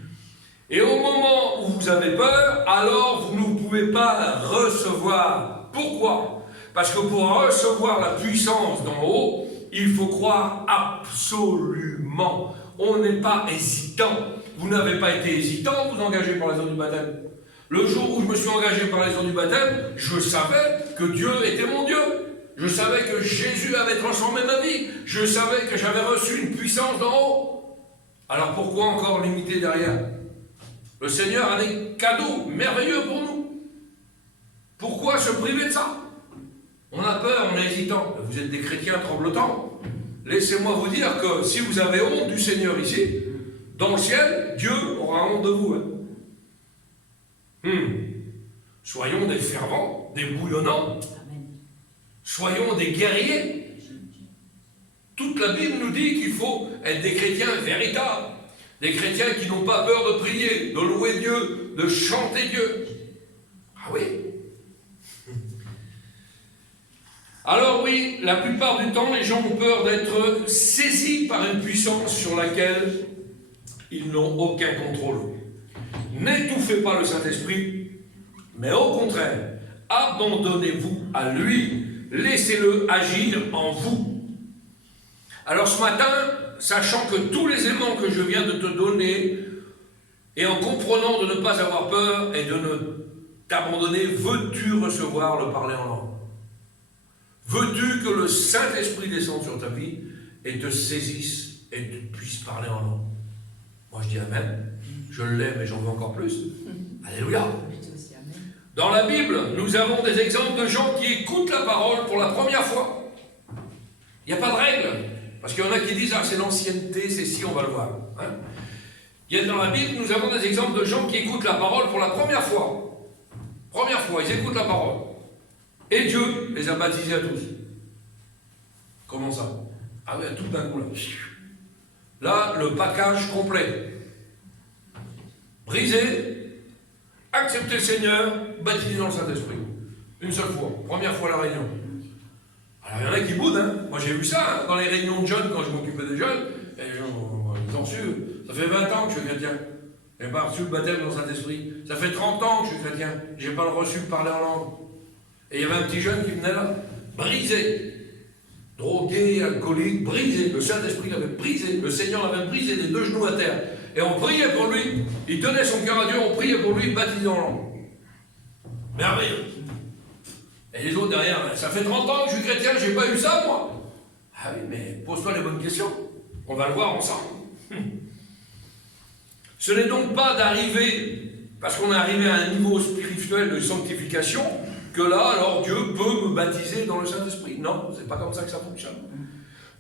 Et au moment où vous avez peur, alors vous ne pouvez pas recevoir. Pourquoi? Parce que pour recevoir la puissance d'en haut, il faut croire absolument. On n'est pas hésitant. Vous n'avez pas été hésitant, vous engagez par les eaux du baptême. Le jour où je me suis engagé par les eaux du baptême, je savais que Dieu était mon Dieu. Je savais que Jésus avait transformé ma vie. Je savais que j'avais reçu une puissance d'en haut. Alors pourquoi encore limiter derrière? Le Seigneur a des cadeaux merveilleux pour nous. Pourquoi se priver de ça? On a peur, on est hésitant. Vous êtes des chrétiens tremblotants. Laissez-moi vous dire que si vous avez honte du Seigneur ici, dans le ciel, Dieu aura honte de vous. Soyons des fervents, des bouillonnants. Soyons des guerriers. Toute la Bible nous dit qu'il faut être des chrétiens véritables. Des chrétiens qui n'ont pas peur de prier, de louer Dieu, de chanter Dieu. Ah oui. Alors oui, la plupart du temps, les gens ont peur d'être saisis par une puissance sur laquelle ils n'ont aucun contrôle. N'étouffez pas le Saint-Esprit, mais au contraire, abandonnez-vous à lui. Laissez-le agir en vous. Alors ce matin, sachant que tous les éléments que je viens de te donner, et en comprenant de ne pas avoir peur et de ne t'abandonner, veux-tu recevoir le parler en langue? Veux-tu que le Saint-Esprit descende sur ta vie et te saisisse et tu puisses parler en langue? Moi je dis Amen. Je l'aime et j'en veux encore plus. Alléluia. Dans la Bible, nous avons des exemples de gens qui écoutent la parole pour la première fois. Il n'y a pas de règle. Parce qu'il y en a qui disent, ah c'est l'ancienneté, c'est si, on va le voir. Hein. Il y a dans la Bible, nous avons des exemples de gens qui écoutent la parole pour la première fois. Première fois, ils écoutent la parole. Et Dieu les a baptisés à tous. Comment ça? Ah oui, tout d'un coup là. Là, le package complet. Brisé, accepter le Seigneur, baptisé dans le Saint-Esprit. Une seule fois, première fois à la réunion. Alors il y en a qui boudent, hein. Moi j'ai vu ça hein, dans les réunions de jeunes, quand je m'occupais des jeunes, et les gens, ils ont reçu, ça fait 20 ans que je suis chrétien. Je n'ai pas reçu le baptême dans le Saint-Esprit. Ça fait 30 ans que je suis chrétien. Je n'ai pas reçu de parler en langue. Et il y avait un petit jeune qui venait là, brisé. Drogué, alcoolique, brisé. Le Saint-Esprit l'avait brisé. Le Seigneur l'avait brisé des deux genoux à terre. Et on priait pour lui. Il tenait son cœur à Dieu, on priait pour lui, baptisé en langue. Merveilleux. Et les autres derrière, ça fait 30 ans que je suis chrétien, j'ai pas eu ça moi. Ah oui, mais pose-toi les bonnes questions. On va le voir ensemble. Ce n'est donc pas d'arriver, parce qu'on est arrivé à un niveau spirituel de sanctification, que là, alors Dieu peut me baptiser dans le Saint-Esprit. Non, c'est pas comme ça que ça fonctionne.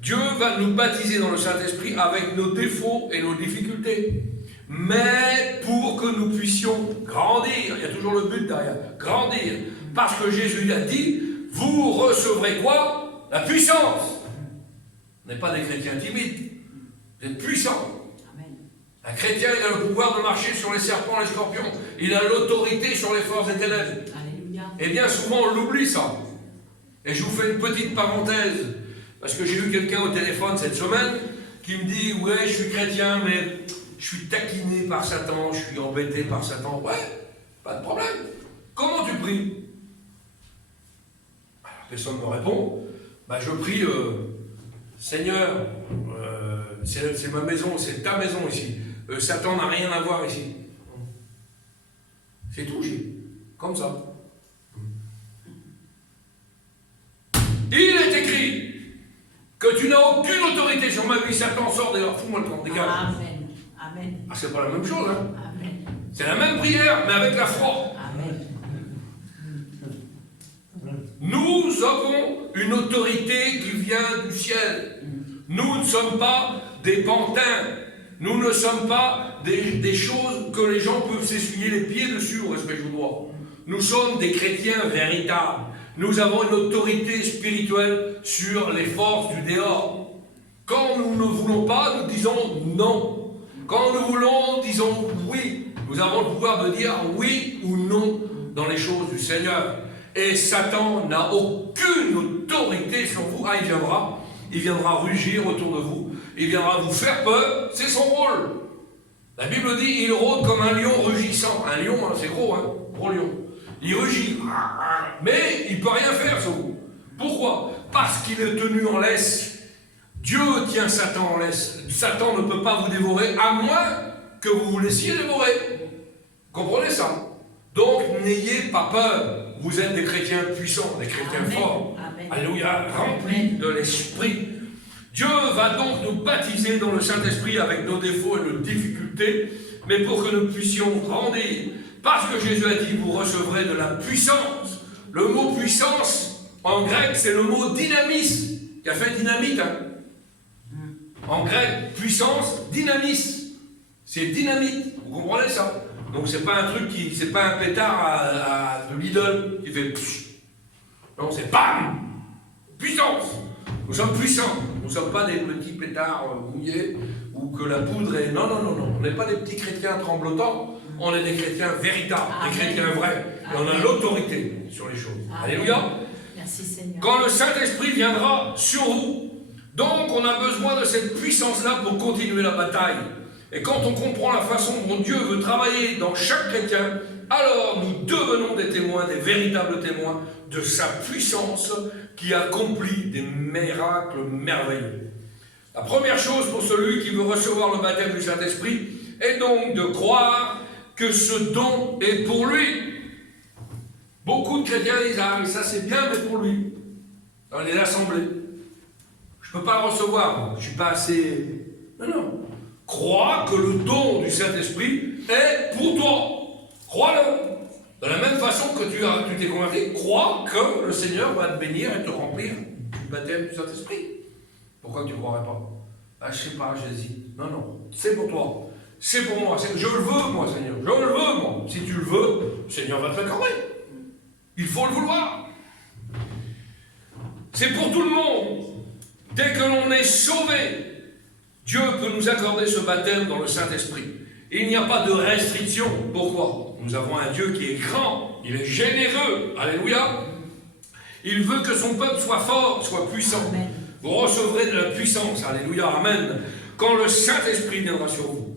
Dieu va nous baptiser dans le Saint-Esprit avec nos défauts et nos difficultés. Mais pour que nous puissions grandir, il y a toujours le but derrière, grandir. Parce que Jésus a dit, vous recevrez quoi? La puissance. Vous n'êtes pas des chrétiens timides, vous êtes puissants. Un chrétien, il a le pouvoir de marcher sur les serpents et les scorpions. Il a l'autorité sur les forces des ténèbres. Et bien souvent, on l'oublie ça. Et je vous fais une petite parenthèse. Parce que j'ai eu quelqu'un au téléphone cette semaine qui me dit, ouais, je suis chrétien, mais je suis taquiné par Satan, je suis embêté par Satan. Ouais, pas de problème. Comment tu pries? Alors, personne ne me répond. Bah, je prie, Seigneur, c'est ma maison, c'est ta maison ici. Satan n'a rien à voir ici. C'est tout, comme ça. Il est écrit que tu n'as aucune autorité sur ma vie, Satan, sort d'ailleurs, fous-moi le camp, dégage. Amen. Amen. Ah, c'est pas la même chose, hein. Amen. C'est la même prière, mais avec la foi. Amen. Nous avons une autorité qui vient du ciel. Nous ne sommes pas des pantins. Nous ne sommes pas des choses que les gens peuvent s'essuyer les pieds dessus au respect du droit. Nous sommes des chrétiens véritables. Nous avons une autorité spirituelle sur les forces du dehors. Quand nous ne voulons pas, nous disons non. Quand nous voulons, disons oui. Nous avons le pouvoir de dire oui ou non dans les choses du Seigneur. Et Satan n'a aucune autorité sur vous. Ah, il viendra rugir autour de vous, il viendra vous faire peur, c'est son rôle. La Bible dit, il rôde comme un lion rugissant. Un lion, hein, c'est gros, hein, gros lion. Il rugit, mais il ne peut rien faire sur vous. Pourquoi? Parce qu'il est tenu en laisse. Dieu tient Satan en laisse. Satan ne peut pas vous dévorer, à moins que vous vous laissiez dévorer. Comprenez ça? Donc, n'ayez pas peur. Vous êtes des chrétiens puissants, des chrétiens forts. Amen. Alléluia, remplis de l'Esprit. Dieu va donc nous baptiser dans le Saint-Esprit avec nos défauts et nos difficultés, mais pour que nous puissions grandir. Parce que Jésus a dit, vous recevrez de la puissance. Le mot puissance, en grec, c'est le mot dynamis, qui a fait dynamite. Hein. En grec, puissance, dynamis. C'est dynamite. Vous comprenez ça? Donc c'est pas un truc qui, c'est pas un pétard de Lidl qui fait pfff. Non, c'est BAM! Puissance! Nous sommes puissants. Nous ne sommes pas des petits pétards mouillés ou que la poudre est. Non, non, non, non. On n'est pas des petits chrétiens tremblotants. On est des chrétiens véritables, des chrétiens vrais. Et on a l'autorité sur les choses. Alléluia. Merci Seigneur. Quand le Saint-Esprit viendra sur vous, donc on a besoin de cette puissance-là pour continuer la bataille. Et quand on comprend la façon dont Dieu veut travailler dans chaque chrétien, alors nous devenons des témoins, des véritables témoins de sa puissance qui accomplit des miracles merveilleux. La première chose pour celui qui veut recevoir le baptême du Saint-Esprit est donc de croire que ce don est pour lui. Beaucoup de chrétiens disent « Ah, mais ça c'est bien, mais pour lui. » Dans les assemblées. Je ne peux pas le recevoir, je ne suis pas assez... Non, non. Crois que le don du Saint-Esprit est pour toi. Crois-le. De la même façon que tu t'es converti, crois que le Seigneur va te bénir et te remplir du baptême du Saint-Esprit. Pourquoi tu ne croirais pas? Ah, je ne sais pas, j'hésite. Non, non, c'est pour toi. C'est pour moi. Je le veux, moi, Seigneur. Je le veux, moi. Si tu le veux, le Seigneur va te l'accorder. Il faut le vouloir. C'est pour tout le monde. Dès que l'on est sauvé, Dieu peut nous accorder ce baptême dans le Saint-Esprit. Il n'y a pas de restriction. Pourquoi? Nous avons un Dieu qui est grand, il est généreux. Alléluia. Il veut que son peuple soit fort, soit puissant. Amen. Vous recevrez de la puissance. Alléluia. Amen. Quand le Saint-Esprit viendra sur vous.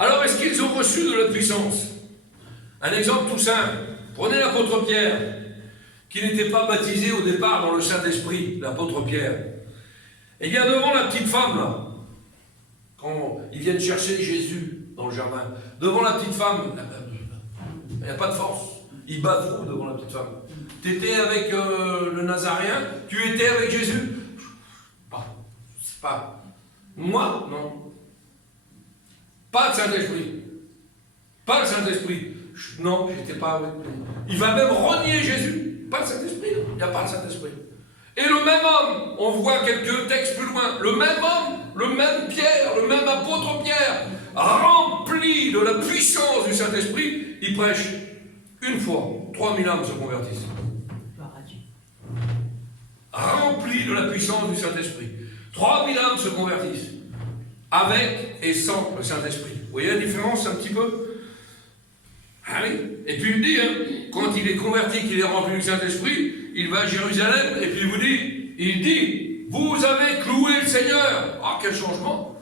Alors, est-ce qu'ils ont reçu de la puissance? Un exemple tout simple. Prenez l'apôtre Pierre, qui n'était pas baptisé au départ dans le Saint-Esprit, l'apôtre Pierre. Et bien devant la petite femme, là, quand ils viennent chercher Jésus dans le jardin, devant la petite femme, il n'y a pas de force. Il bavoue devant la petite femme. Tu étais avec le Nazaréen, tu étais avec Jésus. C'est pas. Moi, non. Pas de Saint-Esprit. Pas de Saint-Esprit. Non, je n'étais pas avec lui. Il va même renier Jésus. Pas de Saint-Esprit. Il n'y a pas de Saint-Esprit. Et le même homme, on voit quelques textes plus loin, le même homme, le même Pierre, le même apôtre Pierre, rempli de la puissance du Saint-Esprit, il prêche une fois, 3000 âmes se convertissent. Gloire à Dieu. Rempli de la puissance du Saint-Esprit. 3000 âmes se convertissent. Avec et sans le Saint-Esprit. Vous voyez la différence un petit peu? Ah oui. Et puis il dit, hein, quand il est converti, qu'il est rempli du Saint-Esprit, il va à Jérusalem, et puis il dit, vous avez cloué le Seigneur. Ah, quel changement!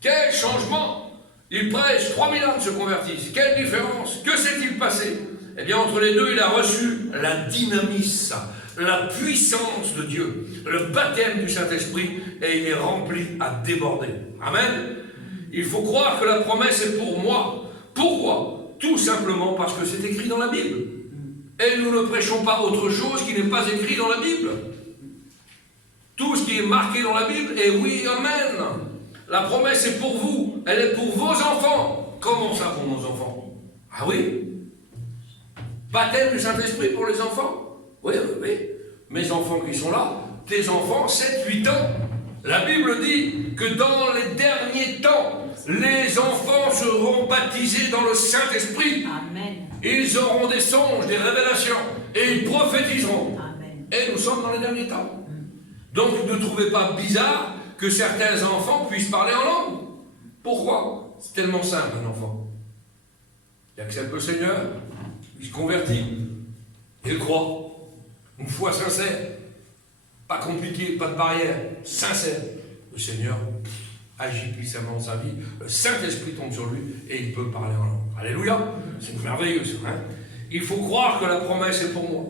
Quel changement! Il prêche, 3000 âmes se convertissent. Quelle différence! Que s'est-il passé? Eh bien, entre les deux, il a reçu la dynamis, la puissance de Dieu, le baptême du Saint-Esprit, et il est rempli à déborder. Amen. Il faut croire que la promesse est pour moi. Pourquoi? Tout simplement parce que c'est écrit dans la Bible. Et nous ne prêchons pas autre chose qui n'est pas écrit dans la Bible. Tout ce qui est marqué dans la Bible est oui, amen. La promesse est pour vous, elle est pour vos enfants. Comment ça pour nos enfants? Ah oui? Baptême du Saint-Esprit pour les enfants? Oui, oui, oui. Mes enfants qui sont là, tes enfants, 7, 8 ans. La Bible dit que dans les derniers temps, les enfants seront baptisés dans le Saint-Esprit. Amen. Ils auront des songes, des révélations, et ils prophétiseront. Amen. Et nous sommes dans les derniers temps. Donc ne trouvez pas bizarre que certains enfants puissent parler en langue. Pourquoi? C'est tellement simple, un enfant. Il accepte le Seigneur, il se convertit, il croit. Une foi sincère, pas compliqué, pas de barrière, sincère. Le Seigneur agit puissamment dans sa vie, le Saint-Esprit tombe sur lui et il peut parler en langue. Alléluia, c'est merveilleux ça. Hein? Il faut croire que la promesse est pour moi.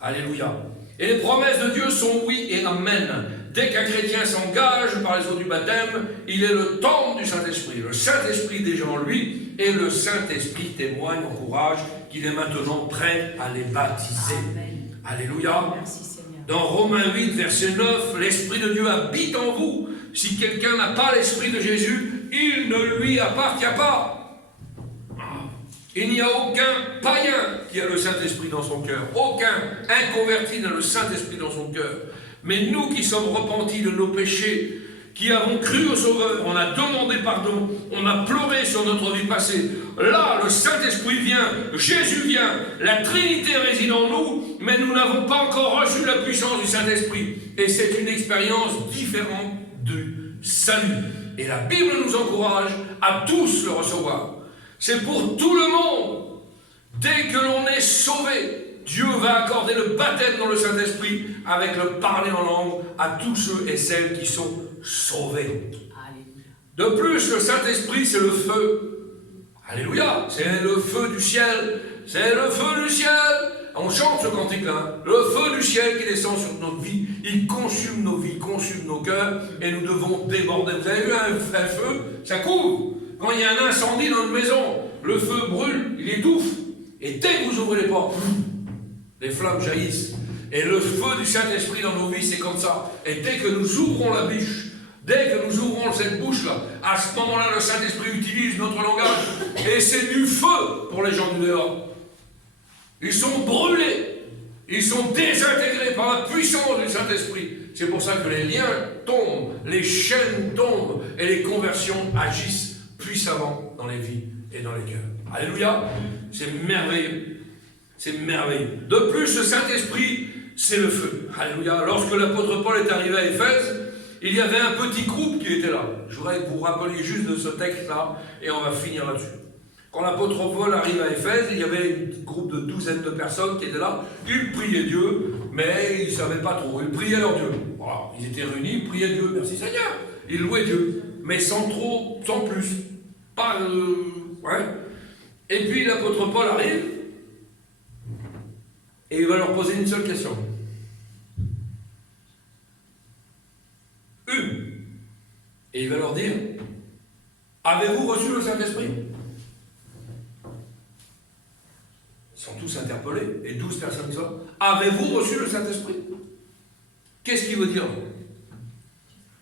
Alléluia. Et les promesses de Dieu sont oui et amen. Dès qu'un chrétien s'engage par les eaux du baptême, il est le temple du Saint-Esprit. Le Saint-Esprit est déjà en lui et le Saint-Esprit témoigne, encourage qu'il est maintenant prêt à les baptiser. Amen. Alléluia. Merci Seigneur. Dans Romains 8, verset 9, l'Esprit de Dieu habite en vous. Si quelqu'un n'a pas l'Esprit de Jésus, il ne lui appartient pas. Il n'y a aucun païen qui a le Saint-Esprit dans son cœur. Aucun inconverti n'a le Saint-Esprit dans son cœur. Mais nous qui sommes repentis de nos péchés, qui avons cru au Sauveur, on a demandé pardon, on a pleuré sur notre vie passée. Là, le Saint-Esprit vient, Jésus vient, la Trinité réside en nous, mais nous n'avons pas encore reçu la puissance du Saint-Esprit. Et c'est une expérience différente du salut. Et la Bible nous encourage à tous le recevoir. C'est pour tout le monde. Dès que l'on est sauvé, Dieu va accorder le baptême dans le Saint-Esprit avec le parler en langue à tous ceux et celles qui sont sauvés. Alléluia. De plus, le Saint-Esprit, c'est le feu. Alléluia. C'est le feu du ciel. C'est le feu du ciel. On chante ce cantique-là. Hein? Le feu du ciel qui descend sur notre vie. Il consume nos vies, consume nos cœurs. Et nous devons déborder. Vous avez vu un feu? Ça couvre. Quand il y a un incendie dans une maison, le feu brûle, il étouffe. Et dès que vous ouvrez les portes, les flammes jaillissent. Et le feu du Saint-Esprit dans nos vies, c'est comme ça. Et dès que nous ouvrons la bûche, dès que nous ouvrons cette bouche-là, à ce moment-là, le Saint-Esprit utilise notre langage. Et c'est du feu pour les gens du dehors. Ils sont brûlés. Ils sont désintégrés par la puissance du Saint-Esprit. C'est pour ça que les liens tombent, les chaînes tombent, et les conversions agissent puissamment dans les vies et dans les cœurs. Alléluia. C'est merveilleux. C'est merveilleux. De plus, le Saint-Esprit, c'est le feu. Alléluia. Lorsque l'apôtre Paul est arrivé à Éphèse, il y avait un petit groupe qui était là. Je voudrais que vous rappeliez juste de ce texte-là, et on va finir là-dessus. Quand l'apôtre Paul arrive à Éphèse, il y avait un groupe de 12 de personnes qui étaient là. Ils priaient Dieu, mais ils ne savaient pas trop. Ils priaient leur Dieu. Voilà. Ils étaient réunis, ils priaient Dieu. Merci Seigneur. Ils louaient Dieu, mais sans trop, sans plus. Pas, ouais. Et puis l'apôtre Paul arrive, et il va leur poser une seule question. Une. Et il va leur dire, avez-vous reçu le Saint-Esprit? Ils sont tous interpellés, et 12 personnes qui sont là. Avez-vous reçu le Saint-Esprit? Qu'est-ce qu'il veut dire?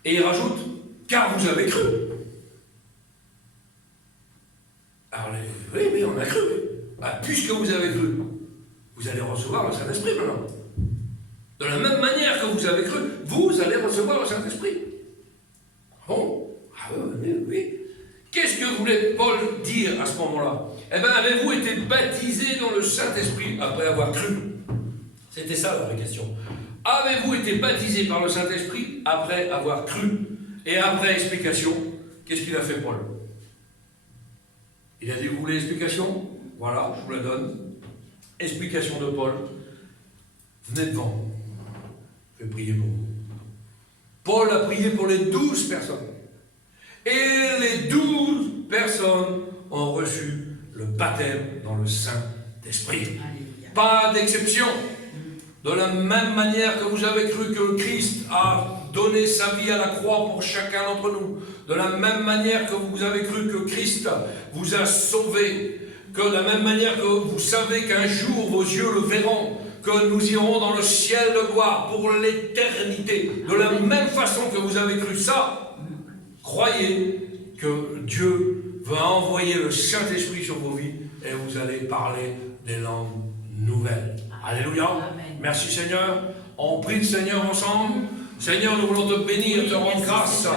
Et il rajoute, car vous avez cru. Alors, oui, on a cru. Bah, puisque vous avez cru, vous allez recevoir le Saint-Esprit maintenant. De la même manière que vous avez cru, vous allez recevoir le Saint-Esprit. Bon, ah oui. Qu'est-ce que voulait Paul dire à ce moment-là? Eh bien, avez-vous été baptisé dans le Saint-Esprit après avoir cru? C'était ça la vraie question. Avez-vous été baptisé par le Saint-Esprit après avoir cru? Et après explication, qu'est-ce qu'il a fait Paul? Il a dit, vous voulez l'explication? Voilà, je vous la donne. Explication de Paul. Venez devant. Je vais prier pour vous. Paul a prié pour les 12 personnes. Et les 12 personnes ont reçu le baptême dans le Saint-Esprit. Pas d'exception. De la même manière que vous avez cru que Christ a donné sa vie à la croix pour chacun d'entre nous, de la même manière que vous avez cru que Christ vous a sauvé, que de la même manière que vous savez qu'un jour vos yeux le verront, que nous irons dans le ciel de gloire pour l'éternité. De la même façon que vous avez cru ça, croyez que Dieu va envoyer le Saint-Esprit sur vos vies et vous allez parler des langues nouvelles. Alléluia. Amen. Merci Seigneur. On prie le Seigneur ensemble. Seigneur, nous voulons te bénir, te rendre grâce.